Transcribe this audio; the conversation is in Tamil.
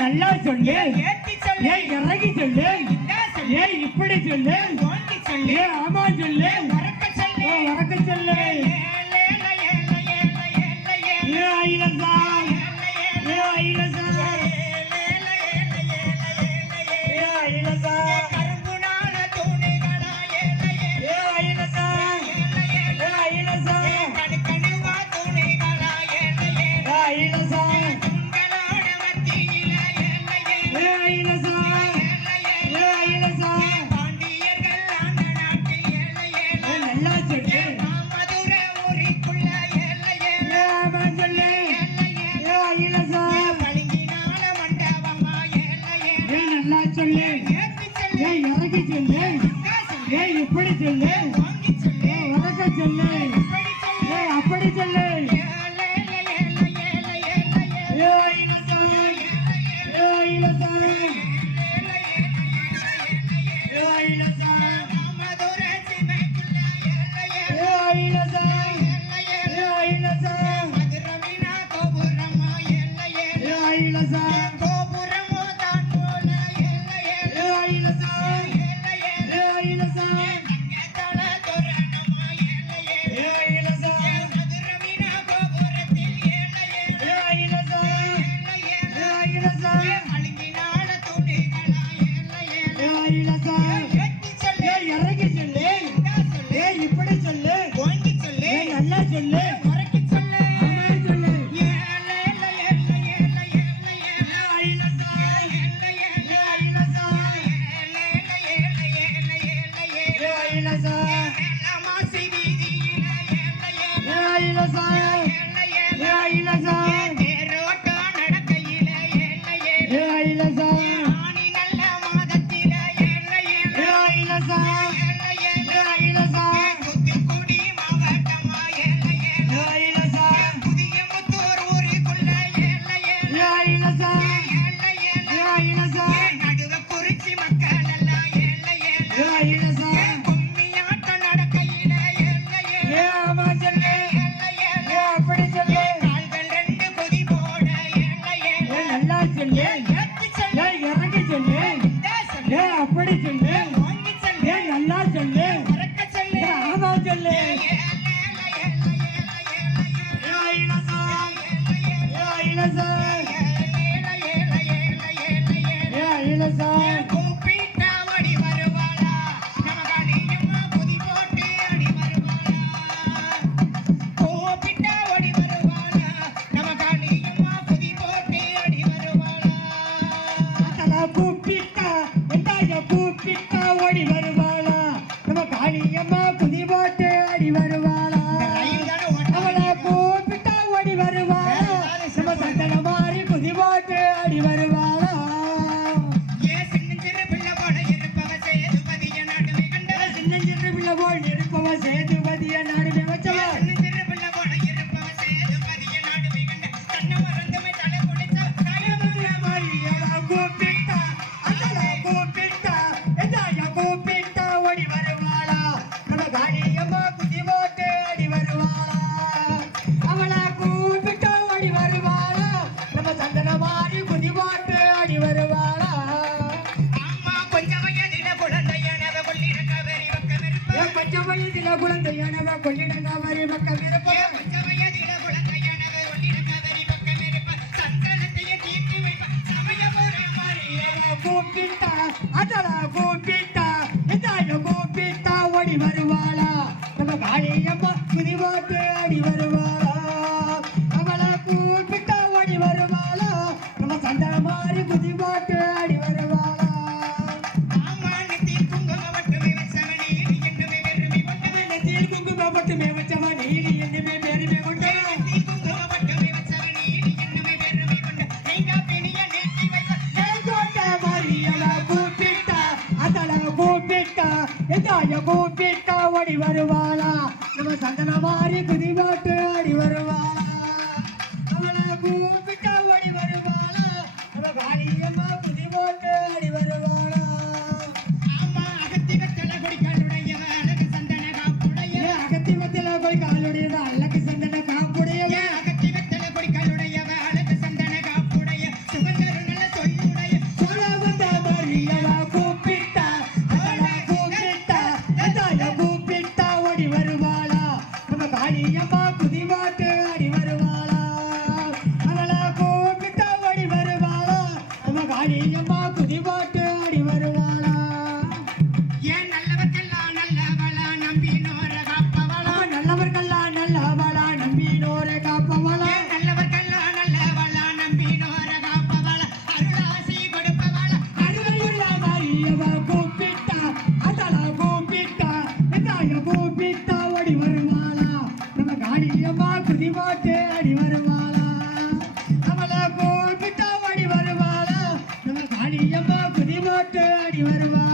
நல்லா சொல்லு, ஏன் இறங்கி சொல்லு, ஏன் இப்படி சொல்லு, ஏன் ஆமா சொல்லு, வரக்க சொல்லு. இப்படி சொல்லு, வணக்க சொல்லு, அப்படி சொல்லு. அப்படி சொல்லு, நல்லா சொல்லு, ஆமா சொல்லு. அடி வருவாளா, ஏ சின்ன சிறு பிள்ளை போட இருப்பா சேதுபதிய நாடு வச்சவ கூப்பிட்டா அதல கூப்பிட்டா எதாய கூப்பிட்டா ஓடி வருவாளா நம்ம காளியம்மா குதி போட்டு அடி வருவாளா அவளை கூப்பிட்டா ஓடி வருவாளா நம்ம சந்தன மாறி குதி போட்டு அடி வருவாளா கொஞ்சம் வயதில குழந்தையானவ கொள்ளிடங்க வரி பக்கம் இருப்ப கூப்பிட்டா அதல கூப்பிட்டா எதாய கூப்பிட்டா ஓடி வருவாளா நம்ம காளியம்மா குதி போட்டு அடி வருவாளா அவளை கூப்பிட்டா ஓடி வருவாளா நம்ம சந்தன மாறி குதி போட்டு அடி வருவாளா நெத்தியில் குங்குமம் மட்டுமே வச்சவ நீலி என்னுமே பெருமை கொண்டவ கூப்பிட்டா அதல கூப்பிட்டா எதாய கூப்பிட்டா ஓடி வருவாளா நம்ம சந்தன மாறி குதி போட்டு அடி வருவாளா அவளை கூப்பிட்டா ஓடி வருவாளா நம்ம காளியம்மா குதி போட்டு அடி வருவாளா அகத்தி வெத்தல கொடி காலுடையவ அழகு சந்தன காப்புடையவ சுகந்தரு நல்ல சொல்லுடைய சொல்ல வந்த மரியவ கூப்பிட்டா அதல கூப்பிட்டா எதாய கூப்பிட்டா ஓடி வருவாளா நம்ம காளியம்மா குதி போட்டு அடி வருவாளா அவளை கூப்பிட்டா ஓடி வருவாளா நம்ம காளியம்மா குதி போட்டு அடி வருவாளா ஏன் நல்லவர்க்கெல்லாம் நல்லவளா நம்பினோர காப்பவளா நல்லவர்க்கெல்லாம் நல்லவளா நம்பினோர காப்பவளா நல்லவர்க்கெல்லாம் நல்லவளா நம்பினோர காப்பவளா அருளாசி கொடுப்பவளா அருளையுள்ள மரியவ கூப்பிட்டா அதல கூப்பிட்டா எதாய கூப்பிட்டா ஓடி வருவாளா நம்ம காளியம்மா குதி போட்டு அடி வருவாளா அவளை கூப்பிட்டா ஓடி வருவாளா நம்ம காளியம்மா குதி போட்டு அடி வருவாளா